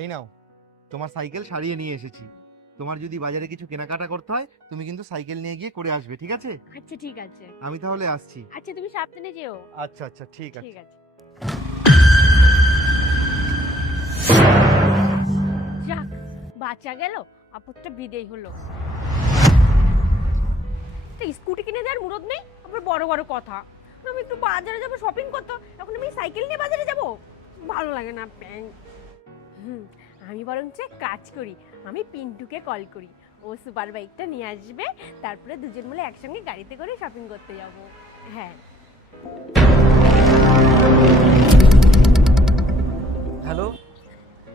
এই নাও, তোমার সাইকেল সারিয়ে নিয়ে এসেছি। তোমার যদি বাজারে কিছু কেনাকাটা করতে হয় তুমি কিন্তু সাইকেল নিয়ে গিয়ে করে আসবে, ঠিক আছে? আচ্ছা ঠিক আছে। আমি তাহলে আসছি। আচ্ছা তুমি সাবধানে যেও। আচ্ছা আচ্ছা, ঠিক আছে। ঠিক আছে। যাক, বাঁচা গেল, আপদটা বিদেয় হলো। একটা স্কুটি কিনে দেওয়ার মুরদ নেই, আবার বড় বড় কথা। আমি একটু বাজারে যাবো শপিং করতে, এখন আমি সাইকেল নিয়ে বাজারে যাব? ভালো লাগে না প্যাং। আমি বরঞ্চ এক কাজ করি, আমি পিন্টুকে কল করি, ও সুপার বাইকটা নিয়ে আসবে, তারপরে দুজন মিলে একসঙ্গে গাড়িতে করে শপিং করতে যাব। হ্যাঁ। হ্যালো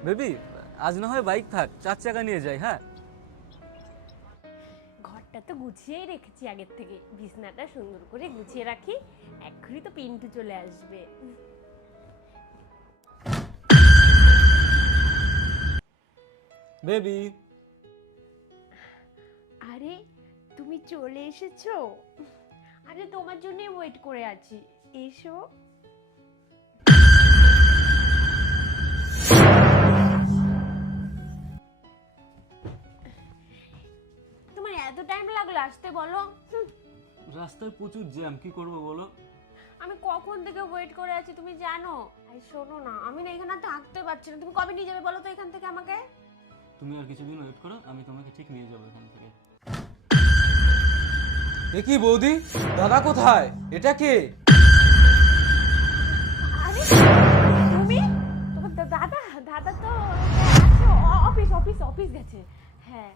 বেবি, আজ না হয় বাইক থাক, 4 চাকা নিয়ে যাই। হ্যাঁ, ঘরটা তো গুছিয়েই রেখেছি আগের থেকে, বিছনাটা সুন্দর করে গুছিয়ে রাখি, এক্ষুনি তো পিন্টু চলে আসবে। বেবি। আরে তুমি চলে এসেছো? আরে তোমার জন্য ওয়েট করে আছি, এসো। তোমার এত টাইম লাগলো আসতে বলো? রাস্তায় প্রচুর জ্যাম, কি করব বলো? আমি কখন থেকে ওয়েট করে আছি তুমি জানো? আই শোনো না, আমি না এখানে আর থাকতে পারছি না, তুমি কবে নিয়ে যাবে বলো তো এখান থেকে আমাকে? তুমি আর কিছুদিন ওয়েট করো, আমি তোমাকে ঠিক নিয়ে যাবো এখান থেকে। এ কি বৌদি, দাদা কোথায়? এটা কে? আরে তুমি? তোমার দাদা? দাদা তো আছে, অফিস অফিস অফিস গেছে। হ্যাঁ,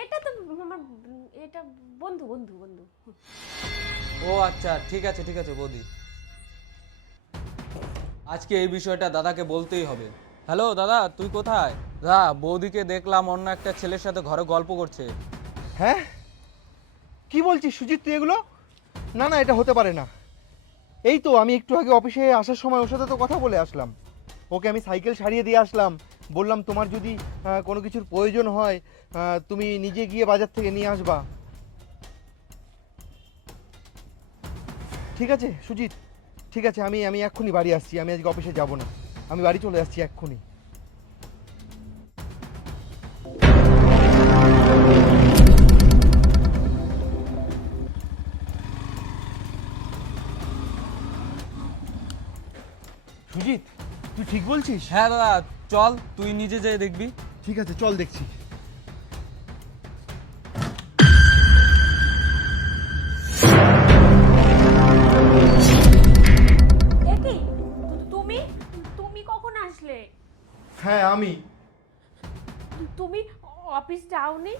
এটা তো আমার, এটা বন্ধু বন্ধু বন্ধু। ও আচ্ছা, ঠিক আছে ঠিক আছে বৌদি, আজকে এই বিষয়টা দাদাকে বলতেই হবে। হ্যালো দাদা, তুই কোথায়? দাদা, বৌদিকে দেখলাম অন্য একটা ছেলের সাথে ঘরে গল্প করছে। হ্যাঁ, কি বলছিস সুজিত তুই এগুলো? না না, এটা হতে পারে না। এই তো আমি একটু আগে অফিসে আসার সময় ওর সাথে তো কথা বলে আসলাম। ওকে আমি সাইকেল সারিয়ে দিয়ে আসলাম, বললাম তোমার যদি কোনো কিছুর প্রয়োজন হয় তুমি নিজে গিয়ে বাজার থেকে নিয়ে আসবা। ঠিক আছে সুজিত, ঠিক আছে, আমি আমি এক্ষুনি বাড়ি আসছি, আমি আজকে অফিসে যাব না, আমি বাড়ি চলে আসছি এক্ষুনি। সুজিত, তুই ঠিক বলছিস? হ্যাঁ দাদা, চল তুই নিজে যেয়ে দেখবি। ঠিক আছে, চল দেখছি। এ কি, তুমি তুমি কখন আসলে? হ্যাঁ আমি তুমি অফিস যাওনি?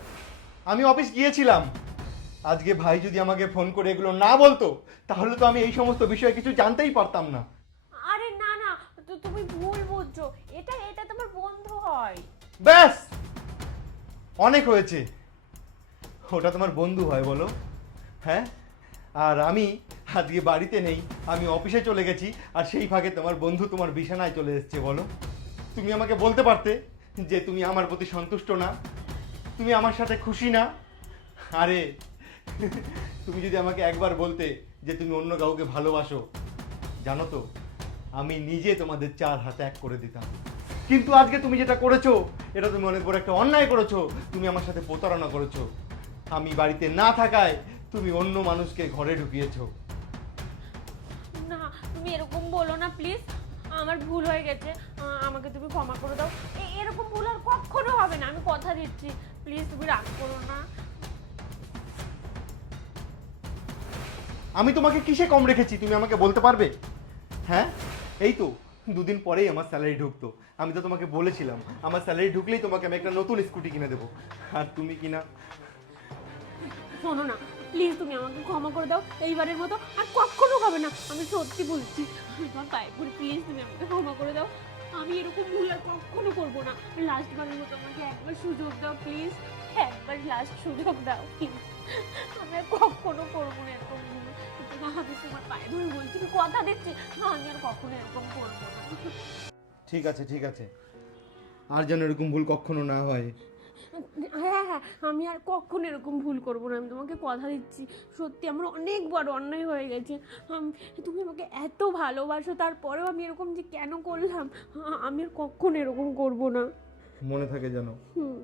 আমি অফিস গিয়েছিলাম। আজকে ভাই যদি আমাকে ফোন করে এগুলো না বলতো তাহলে তো আমি এই সমস্ত বিষয়ে কিছু জানতেই পারতাম না। আরে না না, তুমি ভুল বুঝছো, এটা এটা তোমার বন্ধু হয়। ব্যাস, অনেক হয়েছে। ওটা তোমার বন্ধু হয় বলো? হ্যাঁ, আর আমি আজকে বাড়িতে নেই, আমি অফিসে চলে গেছি, আর সেই ফাঁকে তোমার বন্ধু তোমার বিছানায় চলে এসেছে বলো? তুমি আমাকে বলতে পারতে যে তুমি আমার প্রতি সন্তুষ্ট না, তুমি আমার সাথে খুশি না। আরে তুমি যদি আমাকে একবার বলতে যে তুমি অন্য কাউকে ভালোবাসো, জানো তো আমি নিজে তোমাদের 4 হাত এক করে দিতাম। কিন্তু আজকে তুমি যেটা করেছো এটা তুমি অনেক বড় একটা অন্যায় করেছো, তুমি আমার সাথে প্রতারণা করেছো। আমি বাড়িতে না থাকায় তুমি অন্য মানুষকে ঘরে ঢুকিয়েছো। না, তুমি এরকম বলো না প্লিজ, আমার ভুল হয়ে গেছে, আমাকে তুমি ক্ষমা করে দাও। এরকম ভুল আর কখনো হবে না, আমি কথা দিচ্ছি, প্লিজ তুমি রাগ করো না। আমি তোমাকে কিসে কম রেখেছি তুমি আমাকে বলতে পারবে? হ্যাঁ, এই তো দুদিন পরেই আমার স্যালারি ঢুকতো, আমি তো তোমাকে বলেছিলাম আমার স্যালারি ঢুকলেই তোমাকে আমি একটা নতুন স্কুটি কিনে দেবো, আর তুমি কিনা। শোনো না, প্লিজ তুমি আমাকে ক্ষমা করে দাও, এইবারের মতো আর কখনো হবে না, আমি সত্যি বলছি, আমার পায়ে পড়ে প্লিজ তুমি আমাকে ক্ষমা করে দাও, আমি এরকম ভুল আর কখনো করবো না। লাস্ট বারের মতো আমাকে একবার সুযোগ দাও প্লিজ, একবার লাস্ট সুযোগ দাও প্লিজ, আমি আর কখনো করবো না এরকম ভুল। আমি তোমার পায়ে ধরে বলছি, আমি কথা দিচ্ছি, আমি আর কখনো এরকম করবো না। ঠিক আছে ঠিক আছে, আর যেন এরকম ভুল কখনো না হয়। হ্যাঁ হ্যাঁ, আমি আর কখনো এরকম ভুল করবো না, আমি তোমাকে কথা দিচ্ছি। সত্যি আমার অনেক বড় অন্যায় হয়ে গেছে। তুমি আমাকে এত ভালোবাসো, তারপরেও আমি এরকম যে কেন করলাম, আমি আর কখনো এরকম করবো না। মনে থাকে যেন। হুম।